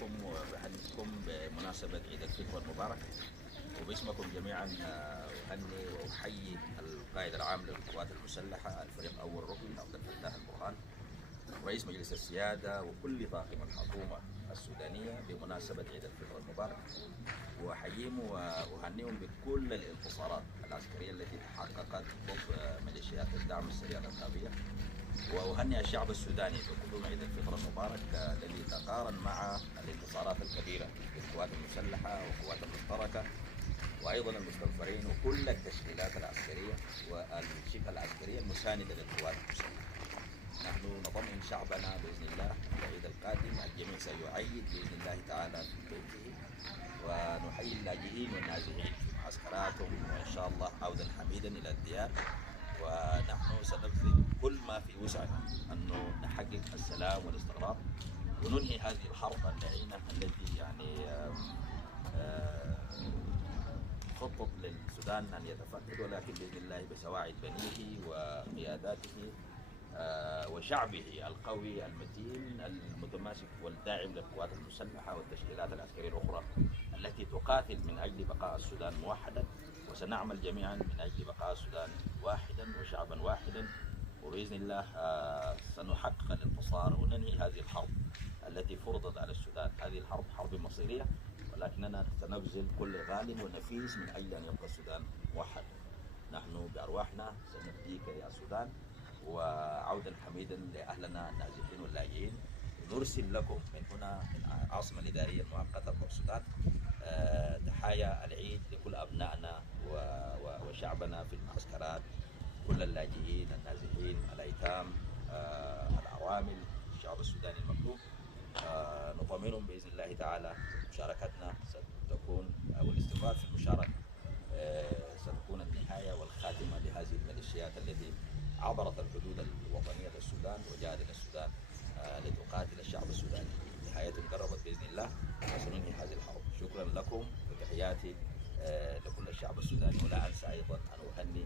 بكم وبهنئكم بمناسبة عيد الفطر المبارك. وباسمكم جميعا أهني وأحيي القائد العام للقوات المسلحة الفريق أول ركن عبد الفتاح البرهان، رئيس مجلس السيادة وكل طاقم الحكومة السودانية بمناسبة عيد الفطر المبارك، وأحييهم وأهنيهم بكل الانتصارات العسكرية التي تحققت ضد ميليشيات الدعم السريع الإرهابية. وأهنئ الشعب السوداني بقدوم عيد الفطر المبارك الذي تقارن مع الانتصارات الكبيرة للقوات المسلحة والقوات المشتركة وأيضا المستنصرين وكل التشكيلات العسكرية والشبه العسكرية المساندة للقوات المسلحة. نحن نطمئن شعبنا بإذن الله العيد القادم الجميع سيعيد بإذن الله تعالى في بيته، ونحيي اللاجئين والنازحين في معسكراتهم، وإن شاء الله عودا حميدا إلى الديار. ونحن سنبذل كل ما في وسعنا أنه نحقق السلام والاستقرار وننهي هذه الحرب اللعينة التي يعني خطط للسودان أن يتفتت، ولكن بإذن الله بسواعد بنيه وقياداته وشعبه القوي المتين المتماسك والداعم للقوات المسلحة والتشكيلات العسكرية الأخرى التي تقاتل من أجل بقاء السودان موحدا. وسنعمل جميعا من أجل بقاء السودان واحدا وشعبا واحدا، وبإذن الله سنحقق الانتصار وننهي هذه الحرب التي فرضت على السودان. هذه الحرب حرب مصيرية، ولكننا سنبذل كل غال ونفيس من أجل أن يبقى السودان موحد. نحن بأرواحنا سنفديك يا سودان، وعودا حميدا لأهلنا النازحين واللاجئين. نرسل لكم من هنا من العاصمة الإدارية المؤقتة بور السودان تحايا العيد لكل أبنائنا وشعبنا في المعسكرات، كل اللاجئين النازحين الأيتام العوامل الشعب السوداني المظلوم. نطمئنهم بإذن الله تعالى مشاركتنا ستكون أو الاستمرار في المشاركة ستكون النهاية والخاتمة لهذه الميليشيات التي عبرت الحدود الوطنية للسودان وجاءت إلى السودان لتقاتل الشعب السوداني. نهاية قربت بإذن الله وسننهي هذه الحرب. شكرا لكم وتحياتي لكل الشعب السوداني. ولا أنسى أيضا أن أهني